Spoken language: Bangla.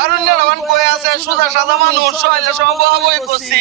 আরুন রহমান কই আছে সুদা সাদা মানুষ সবাইলে সব বই করছি